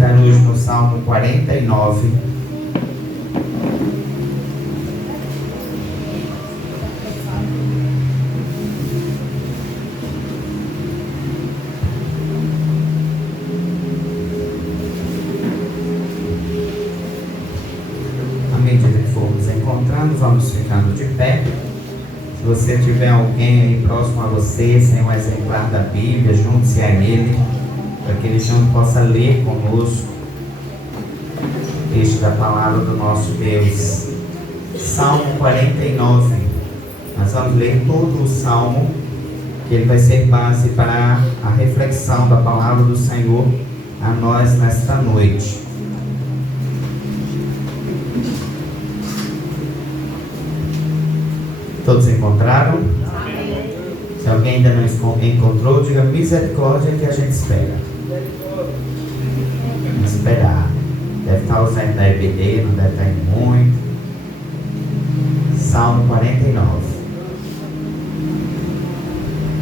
meditar hoje no Salmo 49. À medida que formos encontrando, vamos ficando de pé. Se você tiver alguém aí próximo a você, sem um exemplar da Bíblia, junte-se a ele, para que ele junto possa ler conosco o texto da palavra do nosso Deus. Salmo 49. Nós vamos ler todo o Salmo, que ele vai ser base para a reflexão da palavra do Senhor a nós nesta noite. Todos encontraram? Amém. Se alguém ainda não encontrou, diga misericórdia que a gente espera. Esperar. Deve estar usando da EBD, não deve estar indo muito. Salmo 49.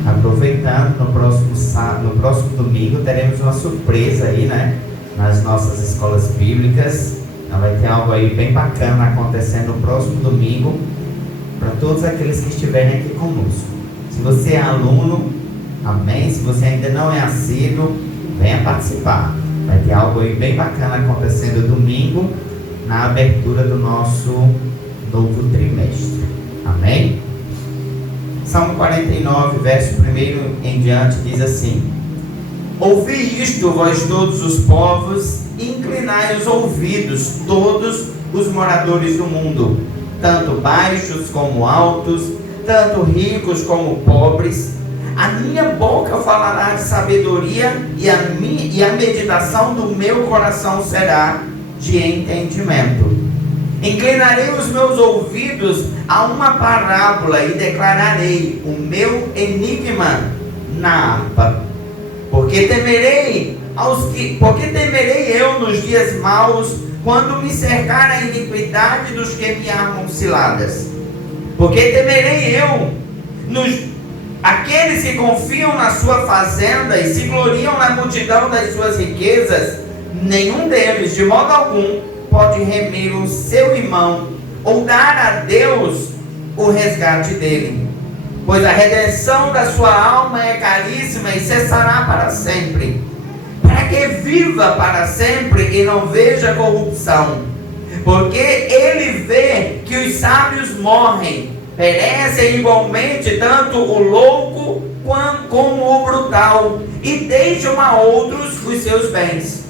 Aproveitando, no próximo domingo teremos uma surpresa aí, né? Nas nossas escolas bíblicas. Vai ter algo aí bem bacana acontecendo no próximo domingo, para todos aqueles que estiverem aqui conosco. Se você é aluno, amém. Se você ainda não é assíduo, venha participar. Vai ter algo aí bem bacana acontecendo domingo, na abertura do nosso novo trimestre. Amém? Salmo 49, verso 1 em diante, diz assim: Ouvi isto, vós todos os povos, e inclinai os ouvidos, todos os moradores do mundo, tanto baixos como altos, tanto ricos como pobres. A minha boca falará de sabedoria, e a meditação do meu coração será de entendimento. Inclinarei os meus ouvidos a uma parábola e declararei o meu enigma na harpa. Porque temerei eu nos dias maus, quando me cercar a iniquidade dos que me armam ciladas. Porque temerei eu aqueles que confiam na sua fazenda e se gloriam na multidão das suas riquezas. Nenhum deles, de modo algum, pode remir o seu irmão ou dar a Deus o resgate dele. Pois a redenção da sua alma é caríssima e cessará para sempre. Para que viva para sempre e não veja corrupção. Porque ele vê que os sábios morrem, perecem igualmente tanto o louco como o brutal, e deixam a outros os seus bens.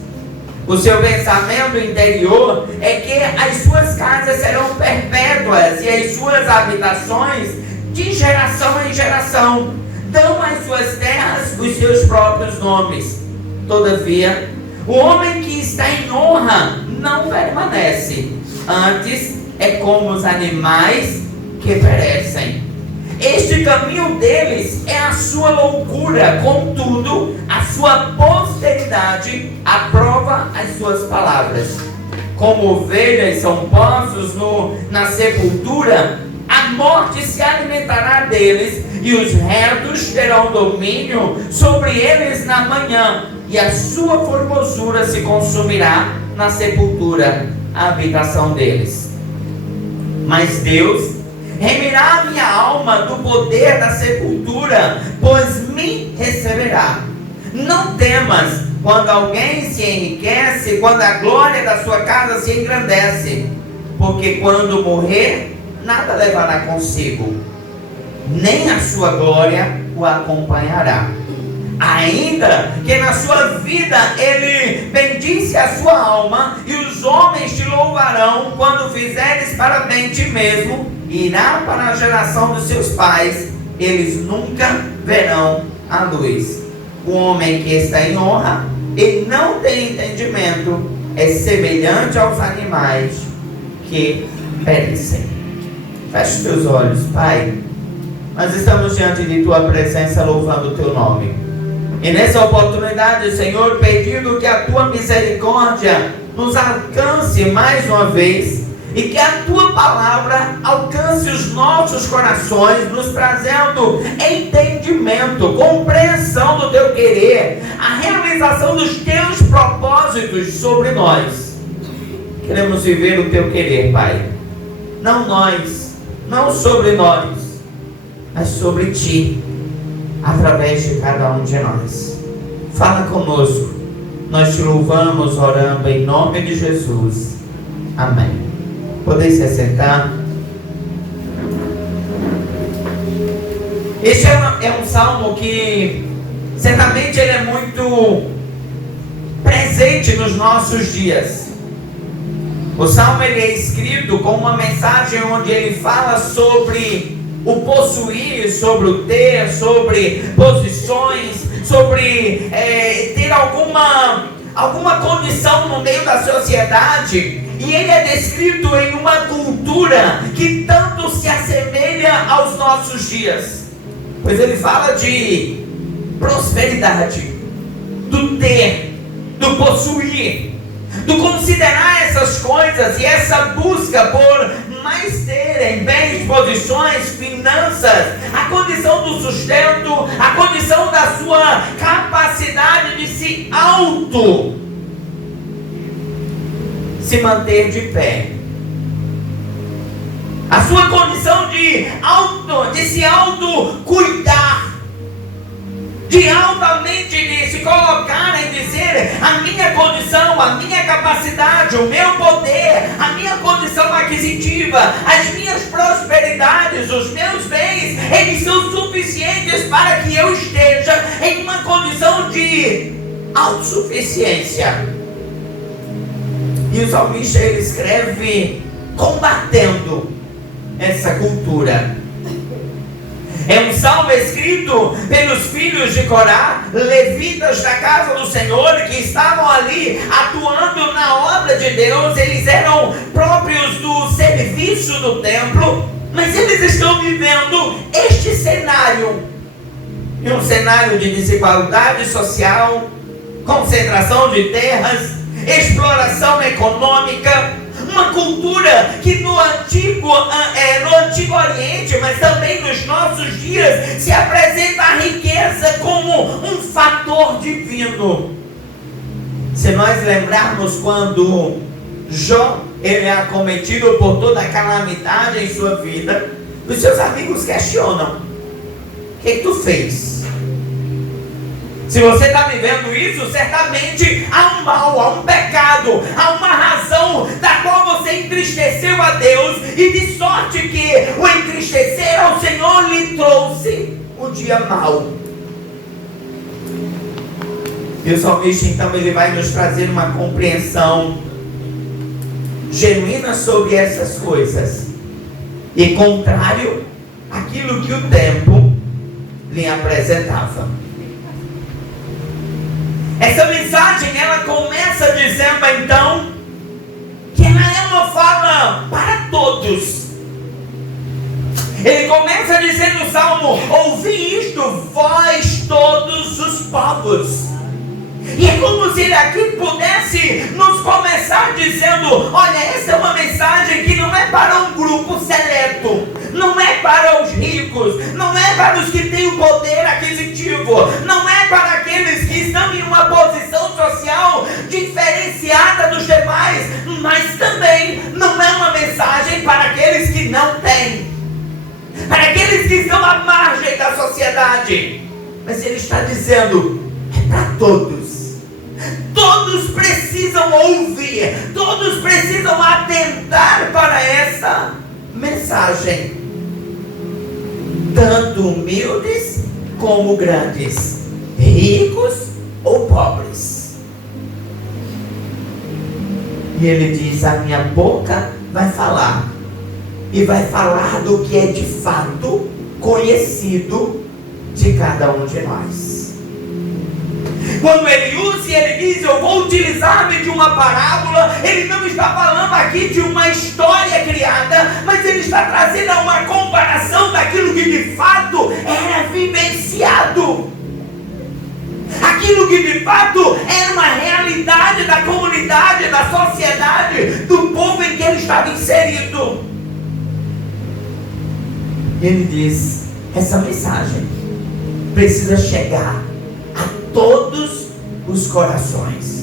O seu pensamento interior é que as suas casas serão perpétuas e as suas habitações de geração em geração. Dão às suas terras os seus próprios nomes. Todavia, o homem que está em honra não permanece. Antes é como os animais que perecem. Este caminho deles é a sua loucura, contudo, a sua posteridade aprova as suas palavras. Como ovelhas são postos na sepultura, a morte se alimentará deles, e os retos terão domínio sobre eles na manhã, e a sua formosura se consumirá na sepultura, a habitação deles. Mas Deus remirá a minha alma do poder da sepultura, pois me receberá. Não temas quando alguém se enriquece, quando a glória da sua casa se engrandece, porque quando morrer, nada levará consigo, nem a sua glória o acompanhará. Ainda que na sua vida ele bendisse a sua alma, e os homens te louvarão quando fizeres para bem ti mesmo, irá para a geração dos seus pais, eles nunca verão a luz. O homem que está em honra e não tem entendimento é semelhante aos animais que perecem. Feche os teus olhos, Pai. Nós estamos diante de Tua presença, louvando o Teu nome. E nessa oportunidade, Senhor, pedindo que a Tua misericórdia nos alcance mais uma vez, e que a tua palavra alcance os nossos corações, nos trazendo entendimento, compreensão do teu querer, a realização dos teus propósitos sobre nós. Queremos viver o teu querer, Pai, não nós, não sobre nós, mas sobre ti, através de cada um de nós. Fala conosco, nós te louvamos, orando em nome de Jesus. Amém. Podem se assentar. Este é um salmo que certamente ele é muito presente nos nossos dias. O salmo ele é escrito com uma mensagem onde ele fala sobre o possuir, sobre o ter, sobre posições, sobre ter alguma condição no meio da sociedade. E ele é descrito em uma cultura que tanto se assemelha aos nossos dias, pois ele fala de prosperidade, do ter, do possuir, do considerar essas coisas e essa busca por mais terem bens, posições, finanças, a condição do sustento, a condição da sua capacidade de se manter de pé, a sua condição de se auto-cuidar, de altamente de se colocar em dizer: a minha condição, a minha capacidade, o meu poder, a minha condição aquisitiva, as minhas prosperidades, os meus bens, eles são suficientes para que eu esteja em uma condição de autossuficiência. E o salmista ele escreve combatendo essa cultura. É um salmo escrito pelos filhos de Corá, levitas da casa do Senhor, que estavam ali atuando na obra de Deus. Eles eram próprios do serviço do templo, mas eles estão vivendo este cenário. E um cenário de desigualdade social, concentração de terras, exploração econômica, uma cultura que no Antigo Oriente, mas também nos nossos dias, se apresenta a riqueza como um fator divino. Se nós lembrarmos quando Jó ele é acometido por toda a calamidade em sua vida, os seus amigos questionam: o que tu fez? Se você está vivendo isso, certamente há um mal, há um pecado, há uma razão da qual você entristeceu a Deus, e de sorte que o entristecer ao Senhor lhe trouxe o dia mau. E o salmista então ele vai nos trazer uma compreensão genuína sobre essas coisas, e contrário àquilo que o tempo lhe apresentava. Essa mensagem ela começa dizendo então que ela é uma fala para todos. Ele começa dizendo no salmo: ouvi isto, vós todos os povos. E é como se ele aqui pudesse nos começar dizendo: olha, essa é uma mensagem que não é para um grupo seleto, não é para os ricos, não é para os que têm o poder aquisitivo, não é para aqueles que estão em uma posição social diferenciada dos demais, mas também não é uma mensagem para aqueles que não têm, para aqueles que estão à margem da sociedade. Mas ele está dizendo: é para todos. Todos precisam ouvir, todos precisam atentar para essa mensagem, tanto humildes como grandes, ricos ou pobres. E ele diz: a minha boca vai falar, e vai falar do que é de fato conhecido de cada um de nós. Quando ele usa e ele diz: eu vou utilizar-me de uma parábola, ele não está falando aqui de uma história criada, mas ele está trazendo uma comparação daquilo que de fato era vivenciado, aquilo aquilo que de fato era uma realidade da comunidade, da sociedade, do povo em que ele estava inserido. Ele diz: essa mensagem precisa chegar a todos os corações.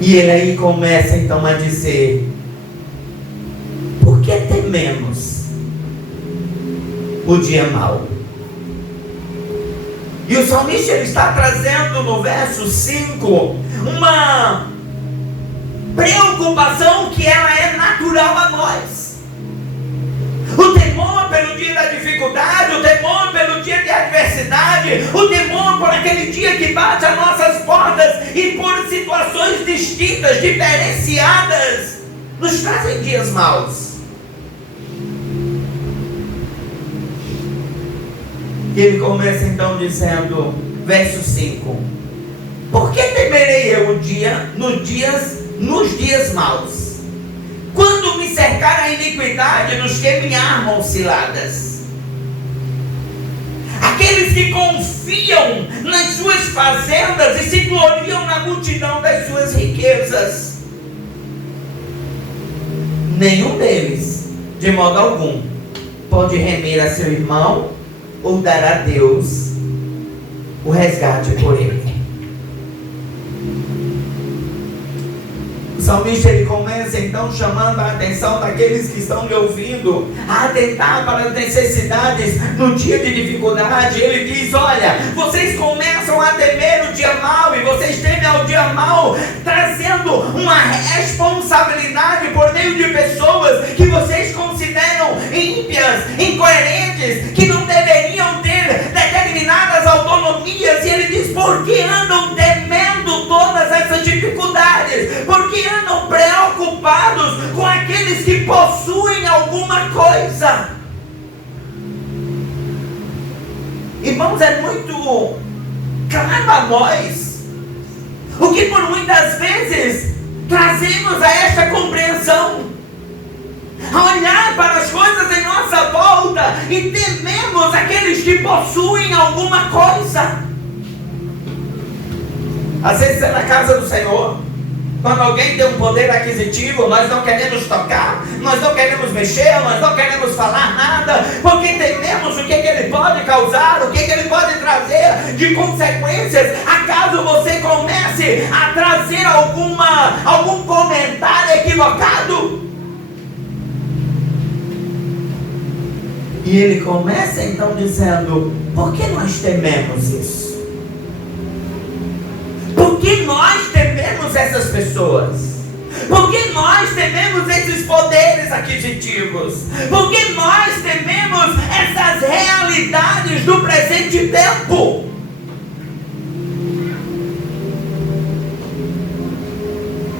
E ele aí começa então a dizer: por que tememos o dia mau? E o salmista ele está trazendo no verso 5 uma preocupação que ela é natural a nós. O temor pelo dia da dificuldade, o temor pelo dia de adversidade, o temor por aquele dia que bate às nossas portas e por situações distintas, diferenciadas, nos trazem dias maus. E ele começa então dizendo, verso 5: por que temerei eu nos dias maus? Quando me cercar a iniquidade dos que me armam ciladas. Aqueles que confiam nas suas fazendas e se gloriam na multidão das suas riquezas. Nenhum deles, de modo algum, pode remir a seu irmão ou dar a Deus o resgate por ele. O salmista ele começa então chamando a atenção daqueles que estão lhe ouvindo a atentar para as necessidades no dia de dificuldade. Ele diz: olha, vocês começam a temer o dia mau, e vocês temem ao dia mau, trazendo uma responsabilidade por meio de pessoas que vocês consideram ímpias, incoerentes, que não deveriam ter determinadas autonomias. E ele diz: por que andam temendo todas essas dificuldades? Por que andam preocupados com aqueles que possuem alguma coisa? Irmãos, é muito claro a nós o que por muitas vezes trazemos a esta compreensão, a olhar para as coisas em nossa volta e tememos aqueles que possuem alguma coisa. Às vezes é na casa do Senhor, quando alguém tem um poder aquisitivo, nós não queremos tocar, nós não queremos mexer, nós não queremos falar nada, porque tememos o que ele pode causar, o que ele pode trazer de consequências. Acaso você comece a trazer algum comentário equivocado? E ele começa então dizendo: por que nós tememos isso? Por que nós tememos essas pessoas? Por que nós tememos esses poderes aquisitivos? Por que nós tememos essas realidades do presente tempo?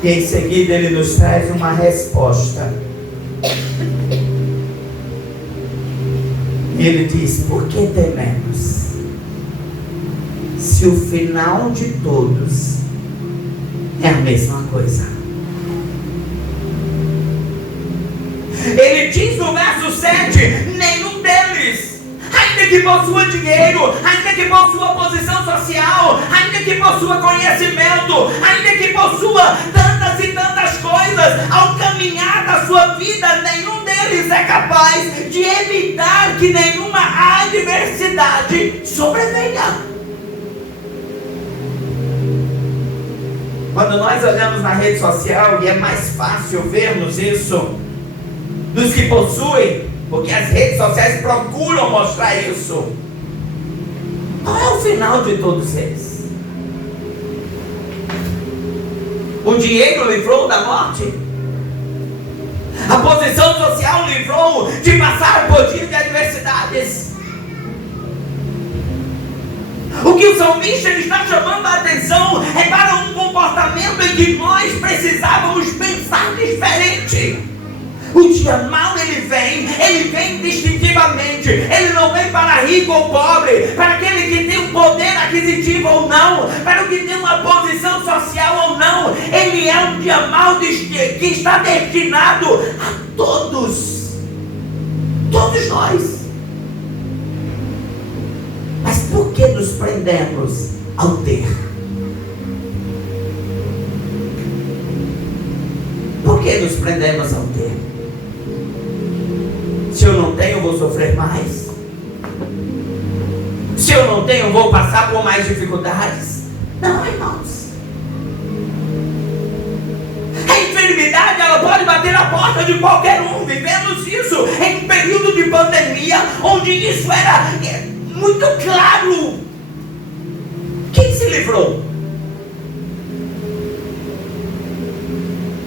E em seguida ele nos traz uma resposta. E ele diz: por que tememos? Se o final de todos é a mesma coisa. Ele diz no verso 7: nenhum deles, ainda que possua dinheiro, ainda que possua posição social, ainda que possua conhecimento, ainda que possua tantas e tantas coisas, ao caminhar da sua vida, nenhum deles é capaz de evitar que nenhuma adversidade sobrevenha. Quando nós olhamos na rede social, e é mais fácil vermos isso dos que possuem, porque as redes sociais procuram mostrar isso. Qual é o final de todos eles? O dinheiro livrou da morte? A posição social livrou de passar por dias de adversidades? O que o salmista está chamando a atenção é para um comportamento em que nós precisávamos pensar diferente. O dia mau ele vem distintivamente. Ele não vem para rico ou pobre, para aquele que tem um poder aquisitivo ou não, para o que tem uma posição social ou não. Ele é um dia mau que está destinado a todos nós. Mas por que nos prendemos ao ter? Por que nos prendemos ao ter? Se eu não tenho, eu vou sofrer mais. Se eu não tenho, eu vou passar por mais dificuldades. Não, irmãos. A enfermidade, ela pode bater na porta de qualquer um. Vivemos isso em um período de pandemia, onde isso era muito claro. Quem se livrou?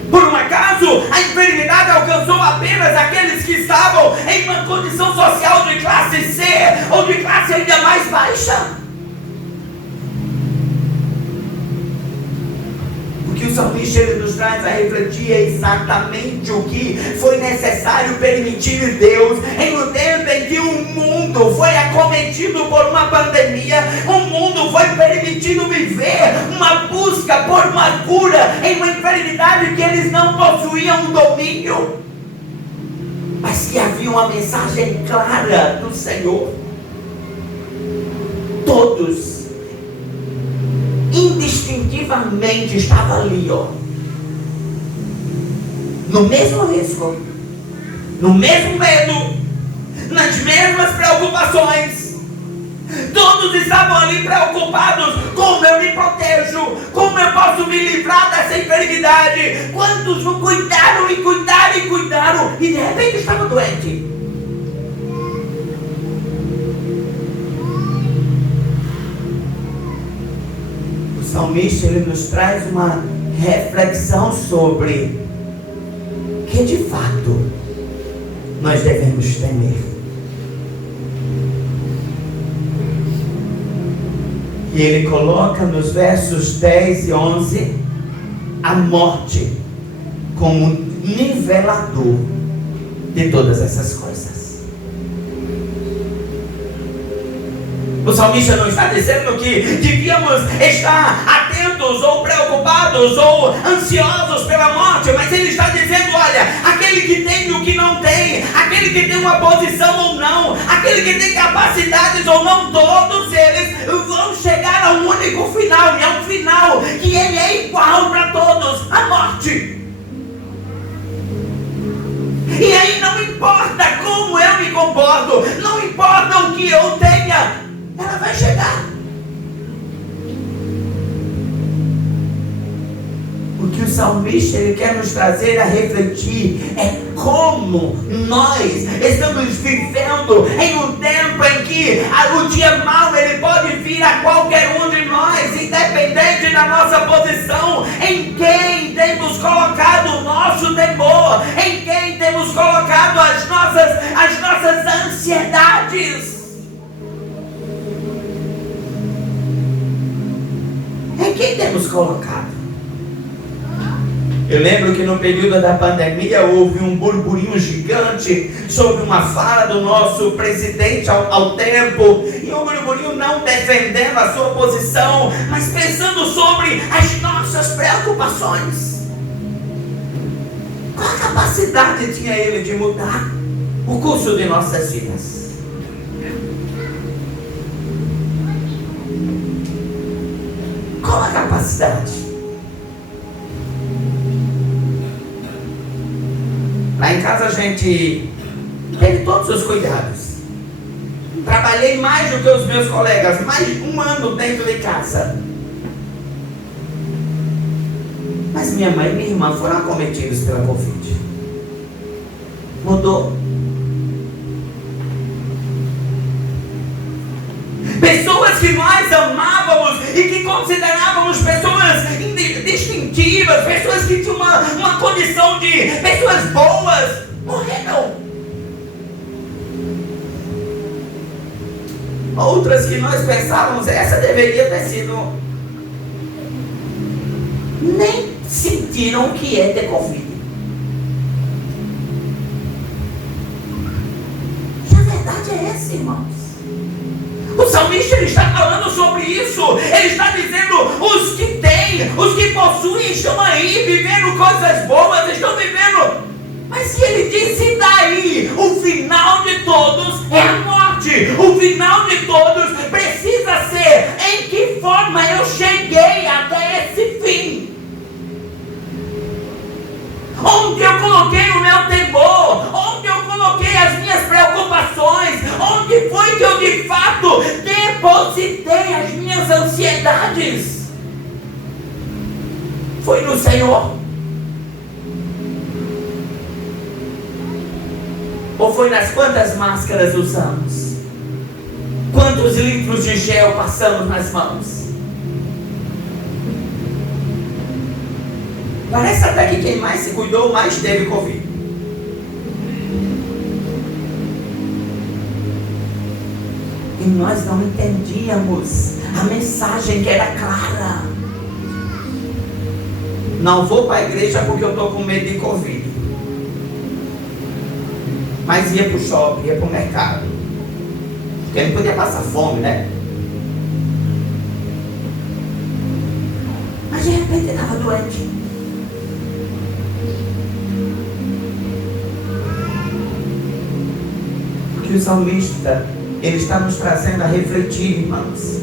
Por um acaso, a enfermidade alcançou apenas aqueles que estavam em uma condição social de classe C ou de classe ainda mais baixa? O que o salmista ele nos traz a refletir é exatamente o que foi necessário permitir Deus em um tempo em que o mundo foi acometido por uma pandemia, o mundo foi permitido viver uma busca por uma cura em uma enfermidade que eles não possuíam domínio, mas que havia uma mensagem clara do Senhor. Todos indistintivamente estavam ali, no mesmo risco, no mesmo medo, nas mesmas preocupações. Todos estavam ali preocupados: como eu me protejo, como eu posso me livrar dessa enfermidade. Quantos não cuidaram e de repente estavam doentes? O salmista ele nos traz uma reflexão sobre que de fato nós devemos temer. E ele coloca nos versos 10 e 11 a morte como nivelador de todas essas coisas. O salmista não está dizendo que devíamos estar atentos ou preocupados ou ansiosos pela morte, mas ele está dizendo: olha, aquele que tem e o que não tem, aquele que tem uma posição ou não, aquele que tem capacidades ou não, todos eles vão chegar ao único final, e é um final que ele é igual para todos: a morte. E aí não importa como eu me comporto, não importa o que eu tenha, ela vai chegar. O que o salmista ele quer nos trazer a refletir é como nós estamos vivendo em um tempo em que o dia mau ele pode vir a qualquer um de nós, independente da nossa posição. Em quem temos colocado o nosso temor? Em quem temos colocado as nossas ansiedades? Em quem temos colocado? Eu lembro que no período da pandemia houve um burburinho gigante sobre uma fala do nosso presidente ao tempo, e um burburinho não defendendo a sua posição, mas pensando sobre as nossas preocupações. Qual a capacidade tinha ele de mudar o curso de nossas vidas? Qual a capacidade? Lá em casa a gente teve todos os cuidados. Trabalhei mais do que os meus colegas, mais de 1 ano dentro de casa. Mas minha mãe e minha irmã foram acometidos pela Covid. Mudou. Pessoas que nós amávamos e que considerávamos pessoas distintivas, pessoas que tinham uma condição de pessoas boas, morreram. Outras que nós pensávamos, essa deveria ter sido, nem sentiram o que é ter Covid. E a verdade é essa, irmãos. O salmista ele está falando sobre isso. Ele está dizendo: os que têm, os que possuem estão aí vivendo coisas boas, estão vivendo. Mas se ele disse daí, o final de todos é a morte. O final de todos precisa coloquei o meu temor? Onde eu coloquei as minhas preocupações? Onde foi que eu de fato depositei as minhas ansiedades? Foi no Senhor? Ou foi nas quantas máscaras usamos? Quantos litros de gel passamos nas mãos? Parece até que quem mais se cuidou, mais teve Covid. E nós não entendíamos a mensagem que era clara. Não vou para a igreja porque eu estou com medo de Covid. Mas ia para o shopping, ia para o mercado. Porque ele podia passar fome, né? Mas de repente ele estava doente. Que o salmista, ele está nos trazendo a refletir, irmãos,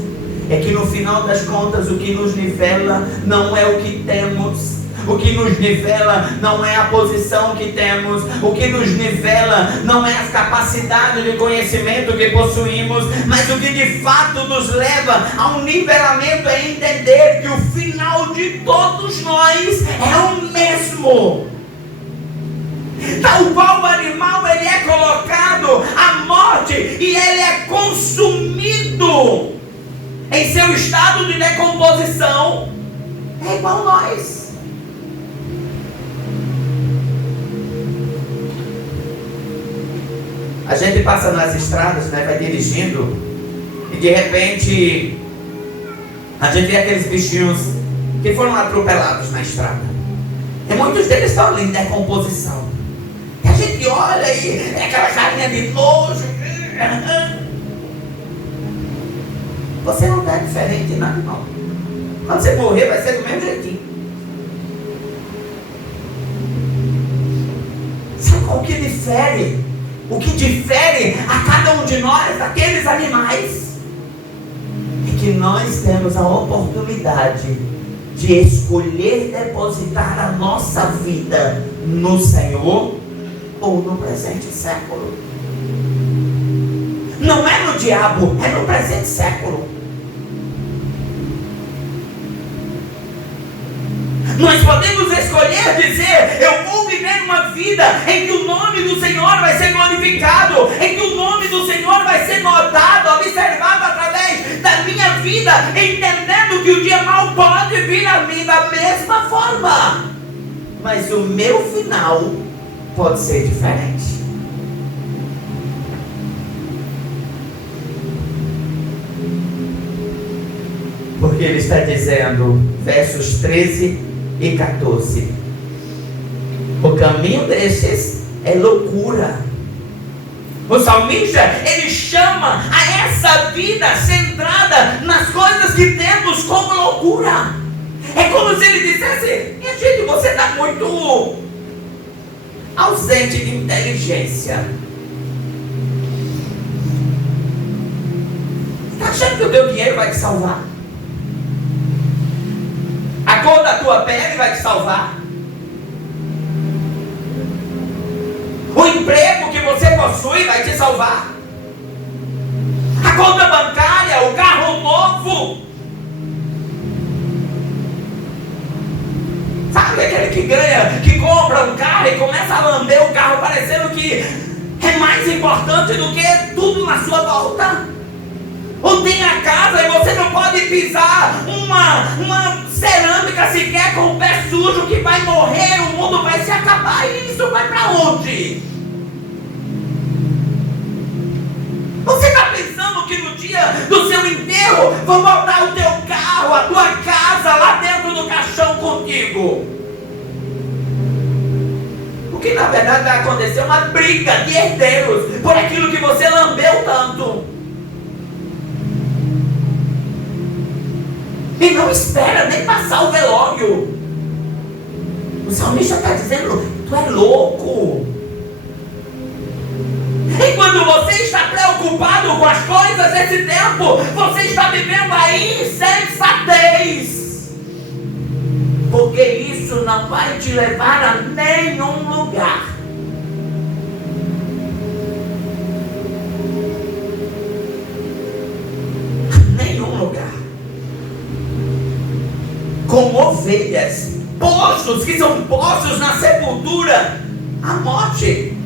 é que no final das contas o que nos nivela não é o que temos, o que nos nivela não é a posição que temos, o que nos nivela não é as capacidades de conhecimento que possuímos, mas o que de fato nos leva a um nivelamento é entender que o final de todos nós é o mesmo. Tal qual o animal, ele é colocado à morte e ele é consumido em seu estado de decomposição, é igual nós. A gente passa nas estradas, né, vai dirigindo e de repente a gente vê aqueles bichinhos que foram atropelados na estrada e muitos deles estão ali em decomposição. A gente olha e é aquela carinha de nojo. Você não está diferente, não. Quando você morrer, vai ser do mesmo jeitinho. Sabe qual que difere? O que difere a cada um de nós, daqueles animais, é que nós temos a oportunidade de escolher depositar a nossa vida no Senhor ou no presente século. Não é no diabo, é no presente século. Nós podemos escolher dizer: eu vou viver uma vida em que o nome do Senhor vai ser glorificado, em que o nome do Senhor vai ser notado, observado através da minha vida, entendendo que o dia mal pode vir a mim da mesma forma, mas o meu final pode ser diferente. Porque ele está dizendo, versos 13 e 14: o caminho destes é loucura. O salmista, ele chama a essa vida centrada nas coisas que temos como loucura. É como se ele dissesse: minha gente, você está muito ausente de inteligência. Está achando que o teu dinheiro vai te salvar? A cor da tua pele vai te salvar? O emprego que você possui vai te salvar? A conta bancária, o carro novo? Sabe aquele que ganha, que compra um carro e começa a lamber o carro parecendo que é mais importante do que tudo na sua volta? Ou tem a casa e você não pode pisar uma cerâmica sequer com o pé sujo que vai morrer, o mundo vai se acabar, e isso vai para onde? Você está pensando que no dia do seu enterro vão botar o teu carro, a tua casa lá dentro do caixão contigo? O que na verdade vai acontecer é uma briga de herdeiros por aquilo que você lambeu tanto. E não espera nem passar o velório. O salmista está dizendo: tu é louco. E quando você está preocupado com as coisas desse tempo, você está vivendo a insensatez. Porque isso não vai te levar a nenhum lugar. ovelhas, poços que são poços na sepultura, a morte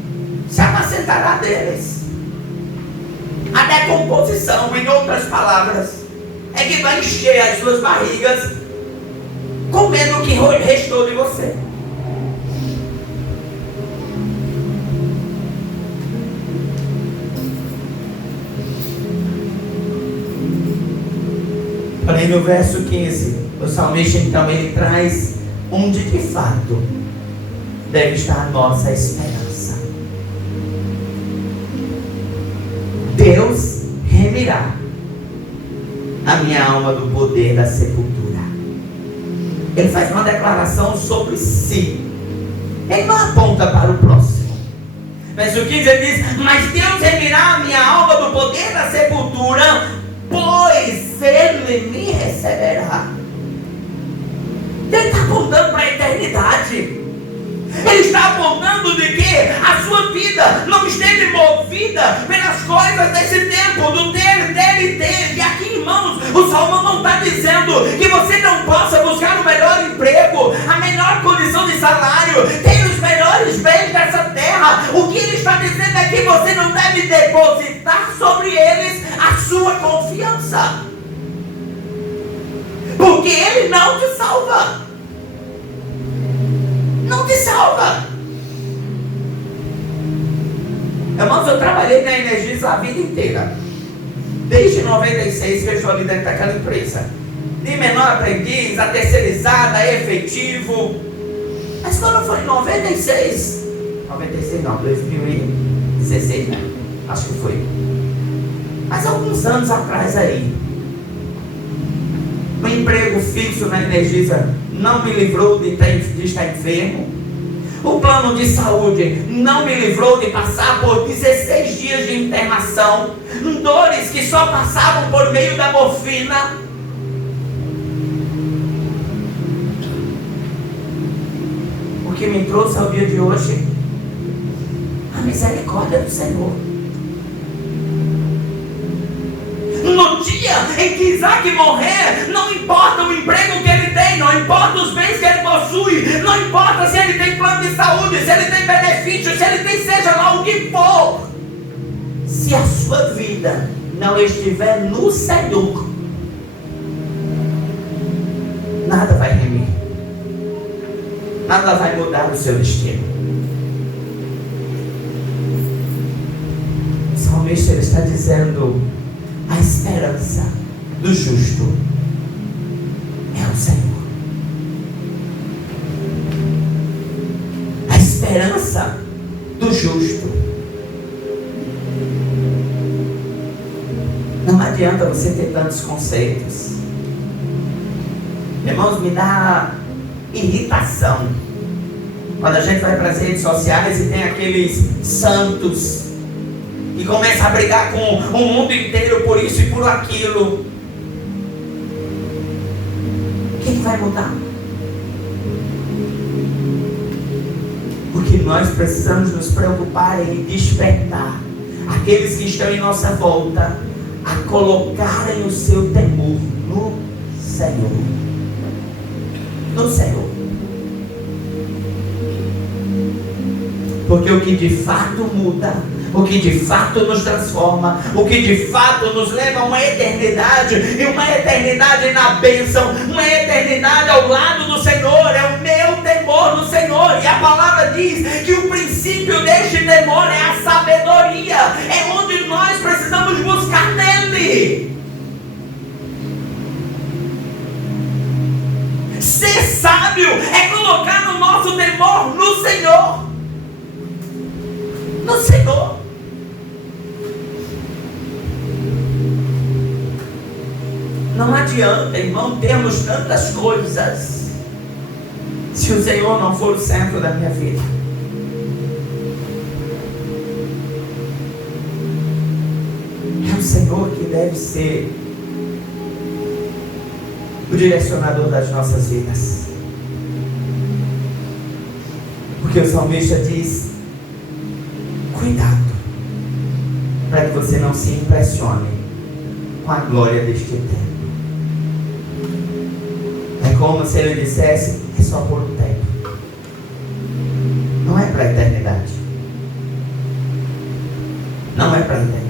se apacentará deles. A decomposição, em outras palavras, é que vai encher as suas barrigas, comendo o que restou de você. Porém, no verso 15, o salmista então ele traz onde de fato deve estar a nossa esperança. Deus remirá a minha alma do poder da sepultura. Ele faz uma declaração sobre si. Ele não aponta para o próximo. Verso 15 ele diz: mas Deus remirá a minha alma do poder da sepultura, pois Ele me receberá. Ele está apontando para a eternidade. Ele está apontando de que a sua vida não esteve movida pelas coisas desse tempo, do ter, dele e ter. E aqui, irmãos, o Salmo não está dizendo que você não possa buscar o melhor emprego, a melhor condição de salário, ter os melhores bens dessa terra. O que ele está dizendo é que você não deve depositar sobre eles a sua confiança, porque ele não te salva. Não te salva. Irmãos, eu trabalhei na Energisa a vida inteira. Desde 96 que eu estou ali dentro daquela empresa. De menor aprendiz, a terceirizada, a efetivo. Mas quando foi em 96 não, 2016, né? Acho que foi. Mas alguns anos atrás aí, o emprego fixo na Energisa não me livrou de estar enfermo. O plano de saúde não me livrou de passar por 16 dias de internação, dores que só passavam por meio da morfina. O que me trouxe ao dia de hoje? A misericórdia do Senhor. No dia em que Isaac morrer, não importa o emprego que ele tem, não importa os bens que ele possui, não importa se ele tem plano de saúde, se ele tem benefício, se ele tem seja lá o que for, se a sua vida não estiver no Senhor, nada vai remir, nada vai mudar o seu destino. O salmista está dizendo: a esperança do justo é o Senhor. A esperança do justo. Não adianta você ter tantos conceitos. Irmãos, me dá irritação quando a gente vai para as redes sociais e tem aqueles santos e começa a brigar com o mundo inteiro por isso e por aquilo. O que vai mudar? O que nós precisamos nos preocupar em despertar aqueles que estão em nossa volta a colocarem o seu temor no Senhor. No Senhor. Porque o que de fato muda, o que de fato nos transforma, o que de fato nos leva a uma eternidade, e uma eternidade na bênção, uma eternidade ao lado do Senhor, é o meu temor no Senhor. E a palavra diz que o princípio deste temor é a sabedoria, é onde nós precisamos buscar nele. Ser sábio é colocar o nosso temor no Senhor. No Senhor. Não adianta, irmão, termos tantas coisas se o Senhor não for o centro da minha vida. É o Senhor que deve ser o direcionador das nossas vidas. Porque o salmista diz: cuidado, para que você não se impressione com a glória deste tempo. É como se ele dissesse: é só por um tempo, não é para a eternidade. Não é para a eternidade.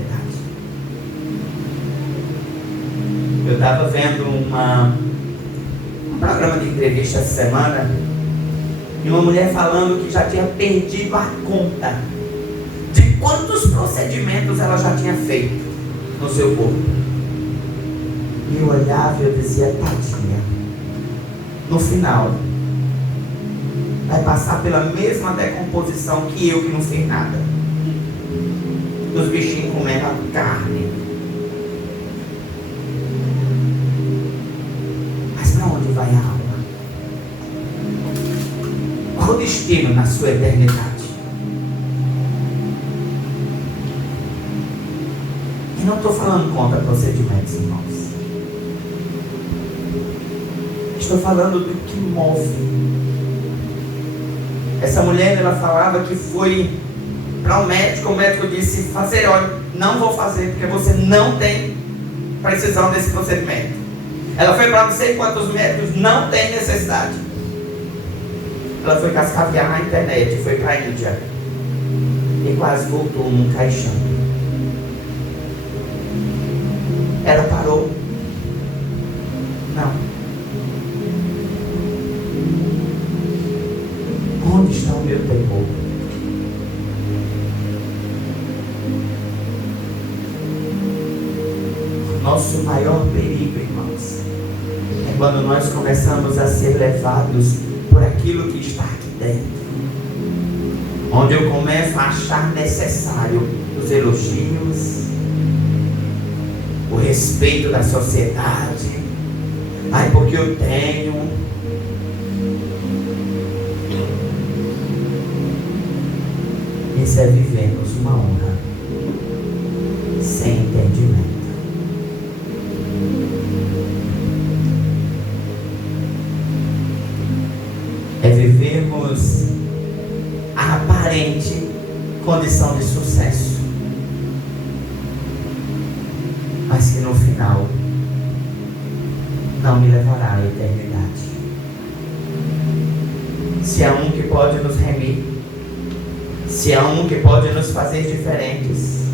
Eu estava vendo um programa de entrevista essa semana, e uma mulher falando que já tinha perdido a conta de quantos procedimentos ela já tinha feito no seu corpo. E eu olhava e eu dizia: tadinha, no final vai passar pela mesma decomposição que eu, que não fiz nada. Os bichinhos comendo a carne. Mas para onde vai a alma? Qual o destino na sua eternidade? E não estou falando contra procedimentos, irmãos. Estou falando do que move. Essa mulher, ela falava que foi para o médico disse: fazer, olha, não vou fazer, porque você não tem precisão desse procedimento. Ela foi para não sei quantos médicos, não tem necessidade. Ela foi cascavear na internet, foi para a Índia e quase voltou num caixão. Ela parou. Não. Onde está o meu temor? Nosso maior perigo, irmãos, é quando nós começamos a ser levados por aquilo que está aqui dentro, onde eu começo a achar necessário os elogios, o respeito da sociedade. Ai, porque eu tenho. Isso é vivermos uma honra sem entendimento. É vivermos a aparente condição de sucesso, mas que no final não me levará à eternidade. Se há um que pode nos remir, se há um que pode nos fazer diferentes,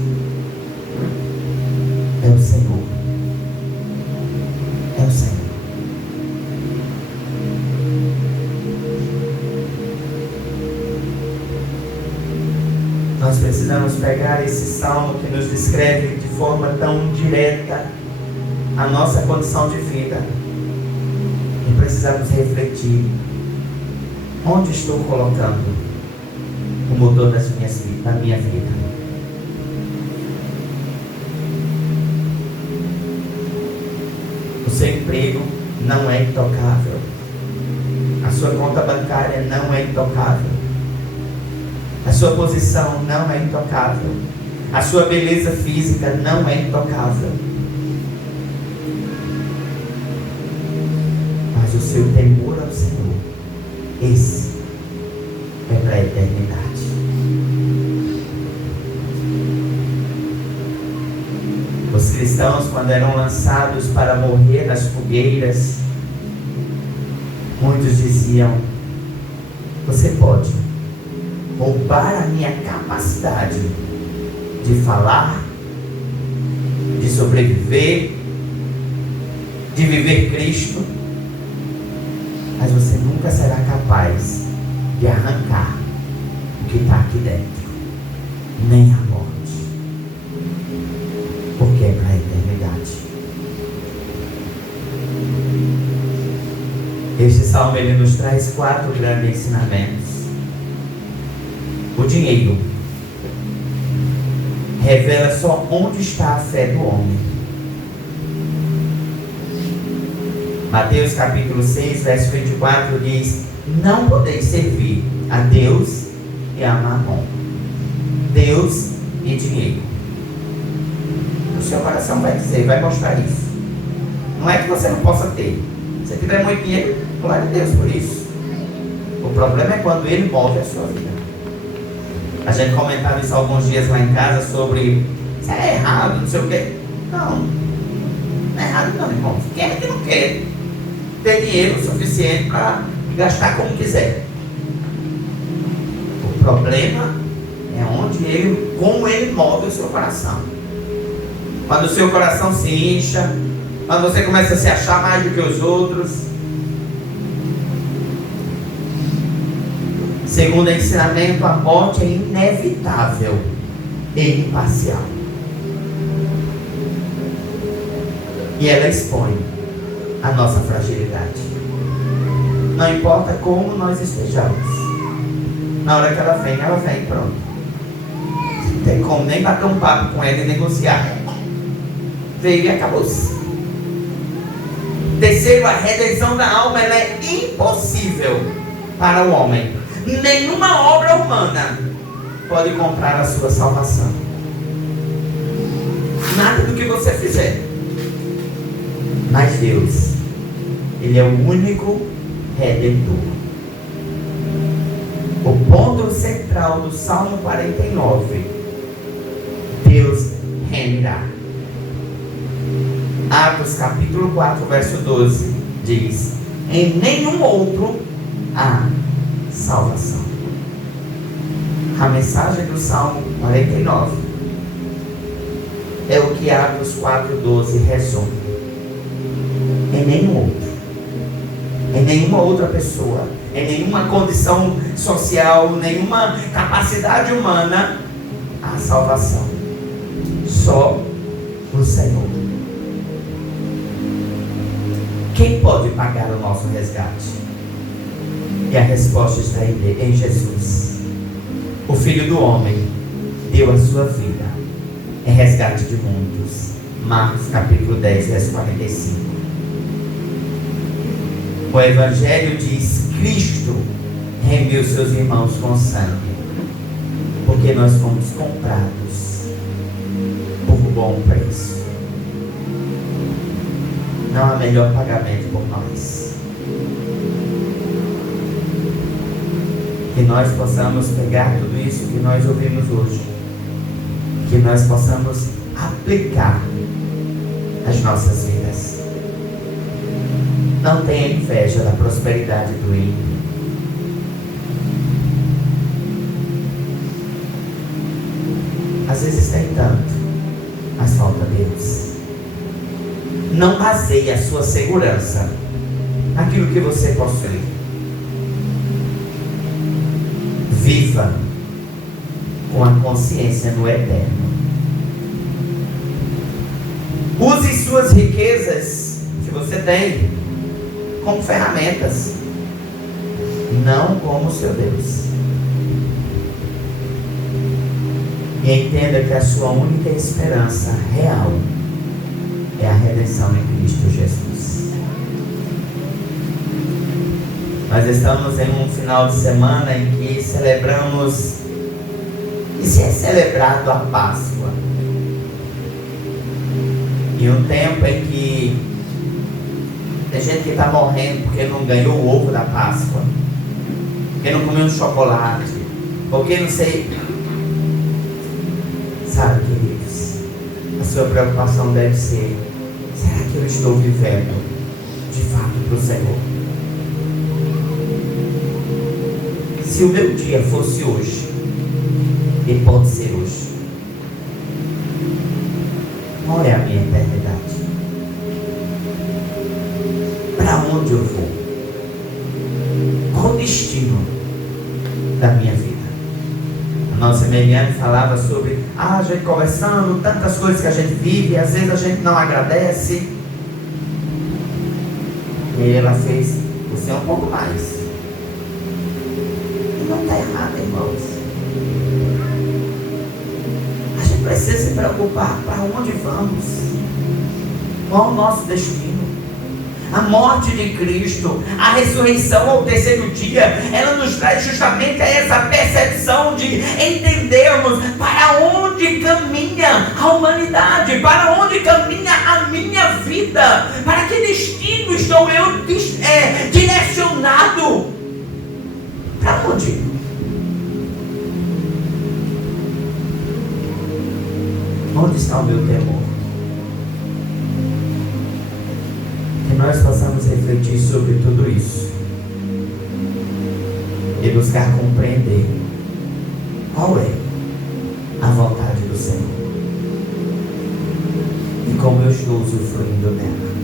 é o Senhor. É o Senhor. Nós precisamos pegar esse salmo que nos descreve de forma tão direta a nossa condição de vida e precisamos refletir: onde estou colocando o motor da minha vida? O seu emprego não é intocável, a sua conta bancária não é intocável, a sua posição não é intocável, a sua beleza física não é intocável, mas o seu temor ao Senhor, esse é para a eternidade. Os cristãos, quando eram lançados para morrer nas fogueiras, muitos diziam: você pode roubar a minha capacidade de falar, de sobreviver, de viver Cristo, mas você nunca será capaz de arrancar o que está aqui dentro, nem a morte, porque é para a eternidade. Este salmo, ele nos traz 4 grandes ensinamentos. O dinheiro revela só onde está a fé do homem. Mateus capítulo 6, verso 24 diz: não podeis servir a Deus e a Mamon. Deus e dinheiro. O seu coração vai dizer, vai mostrar isso. Não é que você não possa ter. Se tiver muito dinheiro, glória a Deus por isso. O problema é quando ele move a sua vida. A gente comentava isso alguns dias lá em casa sobre se é errado, não sei o quê. Não, não é errado não, irmão. Quer que não quer. ter dinheiro suficiente para gastar como quiser. O problema é como ele move o seu coração. Quando o seu coração se incha, quando você começa a se achar mais do que os outros. Segundo o ensinamento, a morte é inevitável e imparcial. E ela expõe a nossa fragilidade. Não importa como nós estejamos. Na hora que ela vem, pronto. Não tem como nem bater um papo com ela e negociar. Veio e acabou-se. Terceiro, a redenção da alma, ela é impossível para o homem. Nenhuma obra humana pode comprar a sua salvação. Nada do que você fizer. Mas Deus, Ele é o único Redentor. O ponto central do Salmo 49: Deus remirá. Atos capítulo 4, verso 12 diz: em nenhum outro há salvação. A mensagem do Salmo 49 é o que Atos 4,12 resume. Em nenhum outro, em nenhuma outra pessoa, em nenhuma condição social, nenhuma capacidade humana há salvação. Só o Senhor. Quem pode pagar o nosso resgate? E a resposta está em Jesus. O Filho do Homem deu a sua vida em resgate de muitos. Marcos capítulo 10, verso 45. O Evangelho diz: Cristo remiu seus irmãos com sangue, porque nós fomos comprados por bom preço. Não há melhor pagamento por nós. Que nós possamos pegar tudo isso que nós ouvimos hoje, que nós possamos aplicar as nossas vidas. Não tenha inveja da prosperidade do ímpio. Às vezes tem tanto, mas falta Deus. Não baseie a sua segurança naquilo que você possui. Viva com a consciência no eterno. Use suas riquezas que você tem como ferramentas, não como seu Deus. E entenda que a sua única esperança real é a redenção em Cristo Jesus. Nós estamos em um final de semana em que celebramos, e se é celebrado a Páscoa, e um tempo em que tem gente que está morrendo porque não ganhou o ovo da Páscoa, porque não comeu um chocolate, porque não sei. Sabe, queridos, a sua preocupação deve ser: será que eu estou vivendo de fato para o Senhor? Se o meu dia fosse hoje, e pode ser hoje, qual é a minha eternidade? Para onde eu vou? Qual o destino da minha vida? A nossa Emeliane falava sobre a gente conversando, tantas coisas que a gente vive, e às vezes a gente não agradece. E ela fez você um pouco mais. E não está errado, irmãos. A gente precisa se preocupar para onde vamos, qual o nosso destino. A morte de Cristo, a ressurreição ao terceiro dia, ela nos traz justamente essa percepção de entendermos para onde caminha a humanidade, para onde caminha a minha vida, para que destino estou eu direcionado. Para onde? Onde está o meu temor? nós possamos refletir sobre tudo isso e buscar compreender qual é a vontade do Senhor e como eu estou usufruindo dela.